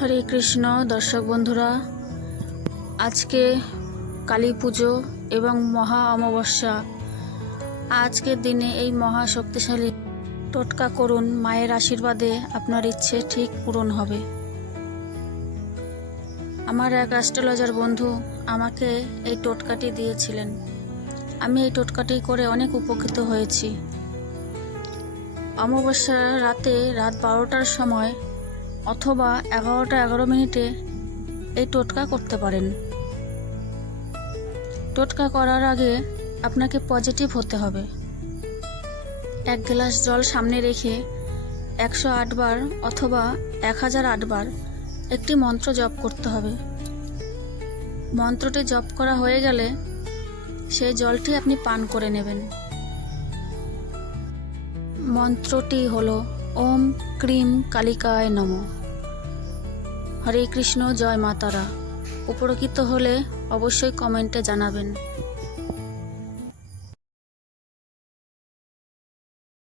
হরে কৃষ্ণ, দর্শক বন্ধুরা, আজকে কালী পুজো এবং মহা অমাবস্যা। আজকের দিনে এই মহা শক্তিশালী টোটকা করুন, মায়ের আশীর্বাদে আপনার ইচ্ছে ঠিক পূরণ হবে। আমার এক অ্যাস্ট্রোলজার বন্ধু আমাকে এই টোটকাটি দিয়েছিলেন। আমি এই টোটকাটি করে অনেক উপকৃত হয়েছি। অমাবস্যা রাতে রাত বারোটার সময় অথবা এগারোটা এগারো মিনিটে এই টোটকা করতে পারেন। টোটকা করার আগে আপনাকে পজিটিভ হতে হবে। এক গ্লাস জল সামনে রেখে একশো আটবার অথবা এক হাজার আটবার একটি মন্ত্র জপ করতে হবে। মন্ত্রটি জপ করা হয়ে গেলে সেই জলটি আপনি পান করে নেবেন। মন্ত্রটি হলো ওম ক্রিম কালিকায় নম। হরে কৃষ্ণ জয় মাতারা। উপরোকিত হলে অবশ্যই কমেন্টে জানাবেন।